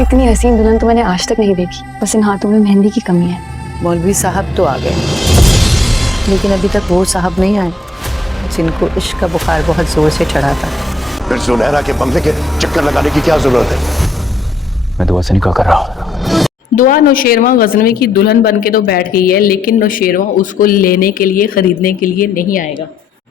इतनी हसीन दुल्हन तो मैंने आज तक नहीं देखी, बस इन हाथों में मेहंदी की कमी है। मौलवी साहब तो आ गए, लेकिन अभी तक वो साहब नहीं आए जिनको इश्क का बुखार बहुत जोर से चढ़ा था। फिर सुनहरा के बंगले के चक्कर लगाने की क्या जरूरत है? मैं दुआ से निकाह कर रहा हूँ। दुआ नौशेरवां गजनवी की दुल्हन बन के तो बैठ गई है, लेकिन नौशेरवां उसको लेने के लिए, खरीदने के लिए नहीं आएगा,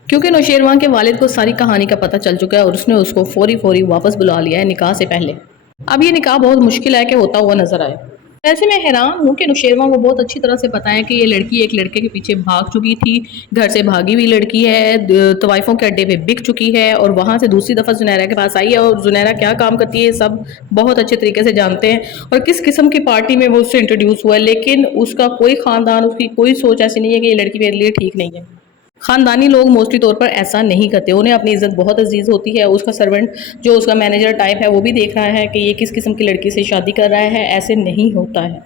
क्योंकि नौशेरवां के वालिद को सारी कहानी का पता चल चुका है और उसने उसको फौरी वापस बुला लिया है निकाह से पहले। अब ये निकाह बहुत मुश्किल है कि होता हुआ नजर आए। ऐसे में हैरान हूँ कि नौशेरवां को बहुत अच्छी तरह से पता है कि ये लड़की एक लड़के के पीछे भाग चुकी थी, घर से भागी हुई लड़की है, तवाइफों के अड्डे पे बिक चुकी है और वहाँ से दूसरी दफ़ा जुनैरा के पास आई है और जुनैरा क्या काम करती है सब बहुत अच्छे तरीके से जानते हैं और किस किस्म की पार्टी में वो उससे इंट्रोड्यूस हुआ है। लेकिन उसका कोई ख़ानदान, उसकी कोई सोच ऐसी नहीं है कि ये लड़की मेरे लिए ठीक नहीं है। ख़ानदानी लोग मोस्टली तौर पर ऐसा नहीं करते, उन्हें अपनी इज़्ज़त बहुत अजीज़ होती है। उसका सर्वेंट जो उसका मैनेजर टाइप है वो भी देख रहा है कि ये किस किस्म की लड़की से शादी कर रहा है, ऐसे नहीं होता है।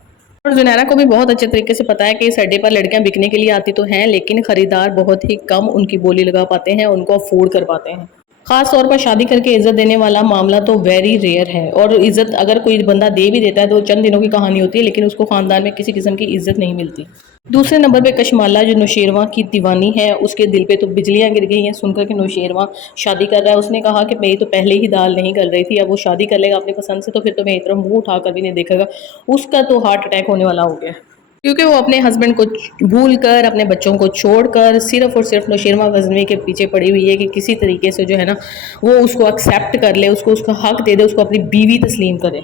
और जुनैरा को भी बहुत अच्छे तरीके से पता है कि इस अड्डे पर लड़कियां बिकने के लिए आती तो हैं, लेकिन ख़रीदार बहुत ही कम उनकी बोली लगा पाते हैं, उनको अफोर्ड कर पाते हैं। ख़ास तौर पर शादी करके इज़्ज़त देने वाला मामला तो वेरी रेयर है और इज़्ज़त अगर कोई बंदा दे भी देता है तो चंद दिनों की कहानी होती है, लेकिन उसको ख़ानदान में किसी किस्म की इज़्ज़त नहीं मिलती। दूसरे नंबर पे कशमाला जो नौशेरवां की दीवानी है, उसके दिल पे तो बिजलियां गिर गई हैं सुनकर कि नौशेरवां शादी कर रहा है। उसने कहा कि मेरी तो पहले ही दाल नहीं गल रही थी, अब वो शादी कर लेगा अपनी पसंद से तो फिर तो मेरी तरफ मुँह उठा कर भी नहीं देखेगा। उसका तो हार्ट अटैक होने वाला हो गया, क्योंकि वो अपने हस्बैंड को भूल कर, अपने बच्चों को छोड़कर सिर्फ और सिर्फ नौशेरवां गजनवी के पीछे पड़ी हुई है कि किसी तरीके से जो है ना वो उसको एक्सेप्ट कर ले, उसको उसका हक दे दे, उसको अपनी बीवी तस्लीम करे।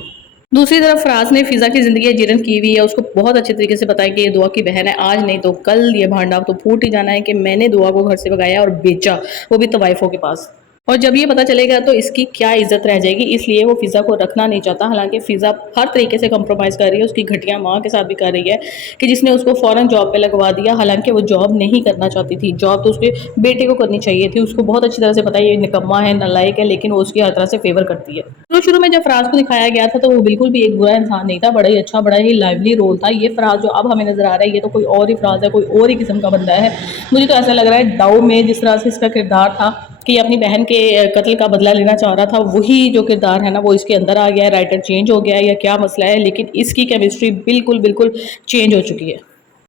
दूसरी तरफ फराज ने फ़िज़ा की ज़िंदगी जीरन की हुई है। उसको बहुत अच्छे तरीके से पता है कि ये दुआ की बहन है, आज नहीं तो कल ये भांडा तो फूट ही जाना है कि मैंने दुआ को घर से भगाया और बेचा, वो भी तवाइफों के पास। और जब ये पता चलेगा तो इसकी क्या इज्जत रह जाएगी, इसलिए वो फ़िज़ा को रखना नहीं चाहता। हालांकि फ़िज़ा हर तरीके से कंप्रोमाइज़ कर रही है, उसकी घटिया माँ के साथ भी कर रही है कि जिसने उसको फ़ौरन जॉब पे लगवा दिया, हालांकि वो जॉब नहीं करना चाहती थी। जॉब तो उसके बेटे को करनी चाहिए थी। उसको बहुत अच्छी तरह से पता है ये निकम्मा है, नालायक है, लेकिन वो उसकी हर तरह से फेवर करती है। तो शुरू में जब फराज को दिखाया गया था तो वो बिल्कुल भी एक बुरा इंसान नहीं था, बड़ा ही अच्छा, बड़ा ही लाइवली रोल था। ये फराज जो अब हमें नज़र आ रहा है ये तो कोई और ही फराज है, कोई और ही किस्म का बंदा है। मुझे तो ऐसा लग रहा है दाऊ में जिस तरह से इसका किरदार था कि अपनी बहन के कत्ल का बदला लेना चाह रहा था, वही जो किरदार है ना वो इसके अंदर आ गया है। राइटर चेंज हो गया है या क्या मसला है, लेकिन इसकी केमिस्ट्री बिल्कुल चेंज हो चुकी है।